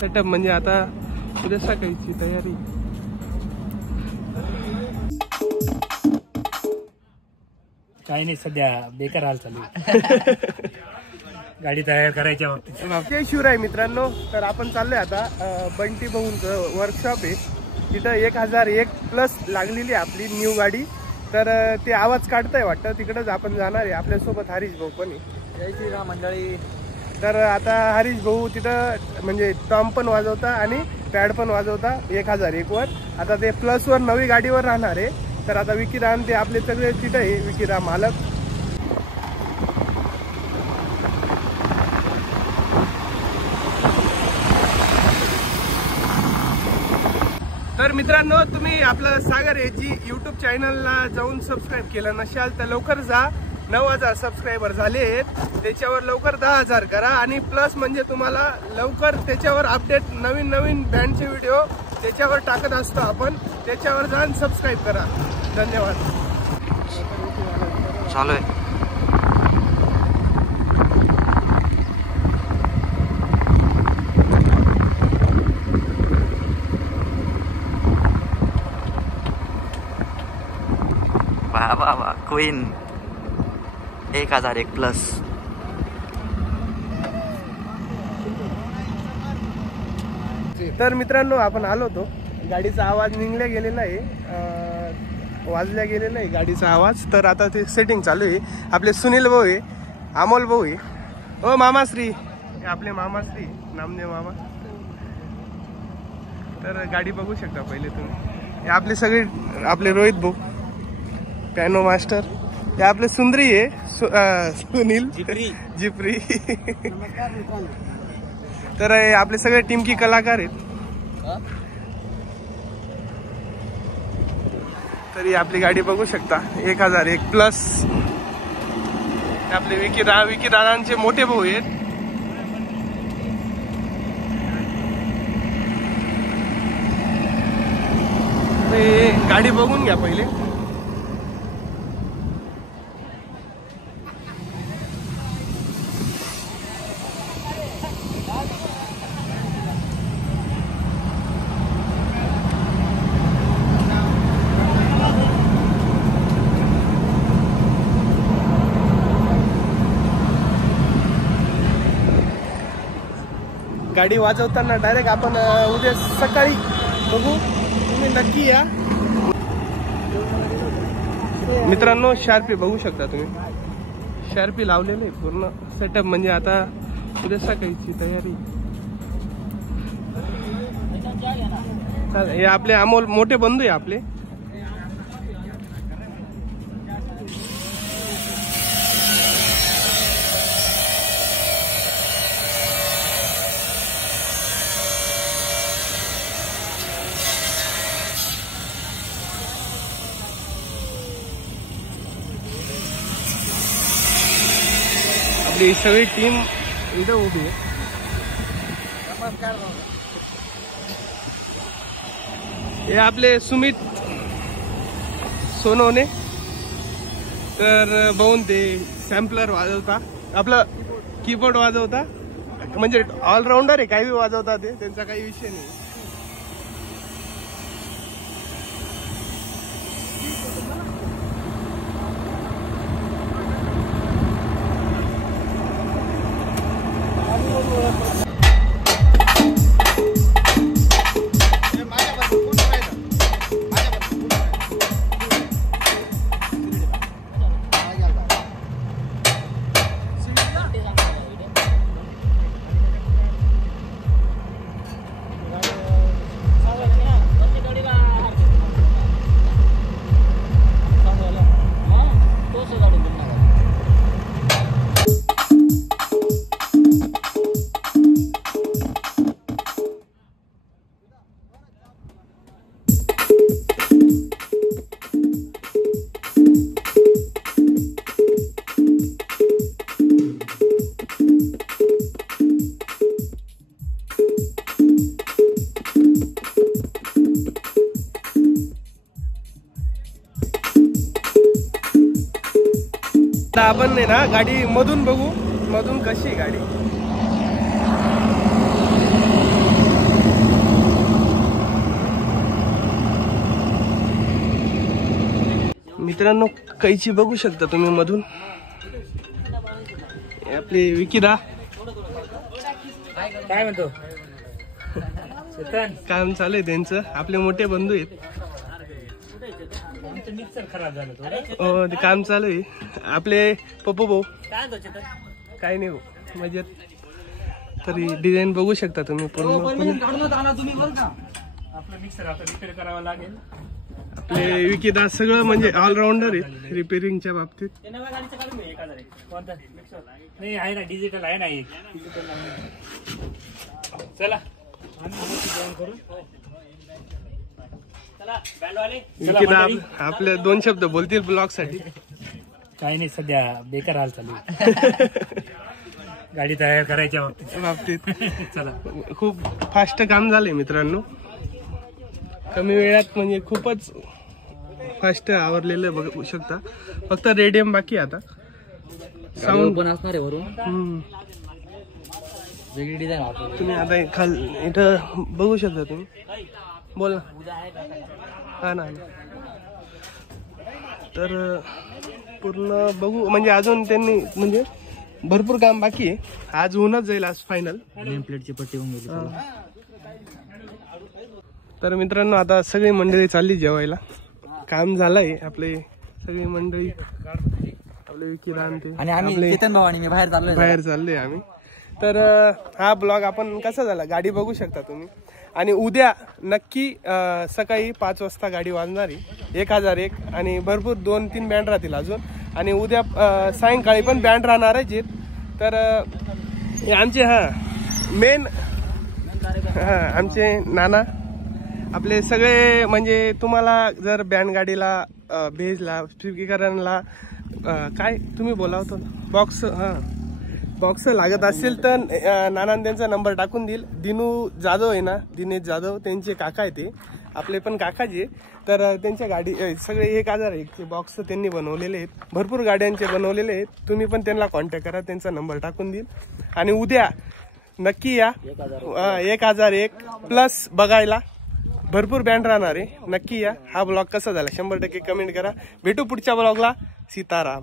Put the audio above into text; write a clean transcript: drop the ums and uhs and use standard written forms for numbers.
Setup म्हणजे आता उद्या सकाळची तयारी. काही नाही, सध्या बेकार हाल चालू गाडी तयार करायच्या बाबतीत. जय शिवराय मित्रांनो. तर आपण चाललोय आता बंटी भाऊंचं वर्कशॉप आहे तिथं. 1001+ लागलेली आहे आपली न्यू गाडी. तर ते आवाज काढताय वाटतं, तिकडंच आपण जाणार आहे. आपल्यासोबत हरीश भाऊ पण आहे. जय श्रीराम मंडळी. तर आता हरीश भाऊ तिथं म्हणजे टॉम पण वाजवता आणि पॅड पण वाजवता 1001 आता ते +वर नवी गाडीवर राहणार आहे. तर आता विकीराम ते आपले सगळे तिथं आहे, विकीराम मालक. तर मित्रांनो, तुम्ही आपलं सागर एजी यूट्यूब चॅनलला जाऊन सबस्क्राईब केलं नसाल तर लवकर जा. 9000 सबस्क्रायबर झाले आहेत. त्याच्यावर लवकर 10,000 करा. आणि प्लस म्हणजे तुम्हाला लवकर त्याच्यावर अपडेट नवीन नवीन बँडचे व्हिडिओ त्याच्यावर टाकत असतो आपण. त्याच्यावर जाऊन सबस्क्राईब करा. धन्यवाद. चालू आहे. वा क्वीन 1001+. तर मित्रांनो, आपण आलो होतो. गाडीचा आवाज निघल्या गेलेला आहे, वाजल्या गेलेला आहे गाडीचा आवाज. तर आता ते सेटिंग चालू आहे. आपले सुनील भाऊ आहे, अमोल भाऊ आहे, ओ मामाश्री आपले मामाश्री नामदेव मामा. तर गाडी बघू शकता पहिले तुम्ही. हे आपले सगळे आपले रोहित भाऊ पियानो मास्टर. हे आपले सुंदरी आहे सुनील जिप्री. तर हे आपले सगळे टीमकी कलाकार आहेत. तरी आपली गाडी बघू शकता 1001+. आपले विकी दादांचे मोठे भाऊ आहेत. गाडी बघून घ्या पहिले. गाडी वाजवताना डायरेक्ट आपण उद्या सकाळी बघू. तुम्ही नक्की या मित्रांनो. शार्पी बघू शकता तुम्ही, शार्पी लावलेले पूर्ण सेटअप म्हणजे आता उद्या सकाळची तयारी. हे आपले अमोल मोठे बंधू आहे आपले. आपली सगळी टीम इथं उभी आहे. हे आपले सुमित सोनवणे. तर बघून ते सॅम्पलर वाजवता, आपलं कीबोर्ड वाजवता, म्हणजे ऑलराऊंडर आहे, काही बी वाजवता ते, त्यांचा काही विषय नाही. आता आपण ना गाडी मधून बघू, मधून कशी गाडी. मित्रांनो कैची बघू शकता तुम्ही मधून. आपले विकीदा काय म्हणतो काम चालू आहे त्यांचं. आपले मोठे बंधू आहेत. मिक्सर खराब झालं हो ते काम चालू आहे. आपले पप्पू भाऊ काय नाही भाऊ मजेत. तरी डिझाईन बघू शकता तुम्ही पूर्ण. आपलं मिक्सर आता रिपेअर करावं लागेल. आपले विकीदा सगळं म्हणजे ऑलराऊंडर आहे रिपेअरिंगच्या बाबतीत. कोणता नाही आहे ना डिजिटल आहे ना एक. चला विकीदा आपले 2 शब्द बोलतील ब्लॉग साठी. काही नाही सध्या बेकार हाल चालू गाडी तयार करायच्या बाबतीत. चला खूप फास्ट काम झालंय मित्रांनो. कमी वेळात म्हणजे खूपच फास्ट आवरलेलं बघू शकता. फक्त रेडियम बाकी आता. साऊंड पण असणार आहे वरून वेगळी डिझाईन. तुम्ही आता इथं बघू शकता तुम्ही. बोल ना. हा ना. तर पूर्ण बघू म्हणजे अजून त्यांनी म्हणजे भरपूर काम बाकी आहे. आज होऊनच जाईल आज फायनल. नेम प्लेटची पट्टी होऊन गेली. तर मित्रांनो आता सगळी मंडळी चालली जेवायला. काम झालंय. आपले सगळी मंडळी आपले विकीदान ते आणि आम्ही चेतन भाऊ आणि मी बाहेर चाललोय आम्ही. तर हा ब्लॉग आपण कसा झाला गाडी बघू शकता तुम्ही. आणि उद्या नक्की सकाळी 5 वाजता गाडी वाजणारी 1001 आणि भरपूर 2-3 बँड राहतील अजून. आणि उद्या सायंकाळी पण बँड राहणार आहेत. तर आमचे मेन आमचे नाना आपले सगळे म्हणजे तुम्हाला जर बँड गाडीला भेजला स्पीकरांना काय तुम्ही बोला होता बॉक्स लागत असेल तर नानांनी त्यांचा नंबर टाकून देईल. दिनू जाधव आहे ना दिनेश जाधव त्यांचे काका आहे ते आपले पण काकाचे. तर त्यांच्या गाडी सगळे 1001 बॉक्स त्यांनी बनवलेले आहेत. भरपूर गाड्यांचे बनवलेले आहेत. तुम्ही पण त्यांना कॉन्टॅक्ट करा. त्यांचा नंबर टाकून देईल. आणि उद्या नक्की या 1001 प्लस बघायला. भरपूर बँड राहणार आहे. नक्की या. हा ब्लॉग कसा झाला 100% कमेंट करा. भेटू पुढच्या ब्लॉगला. सीताराम.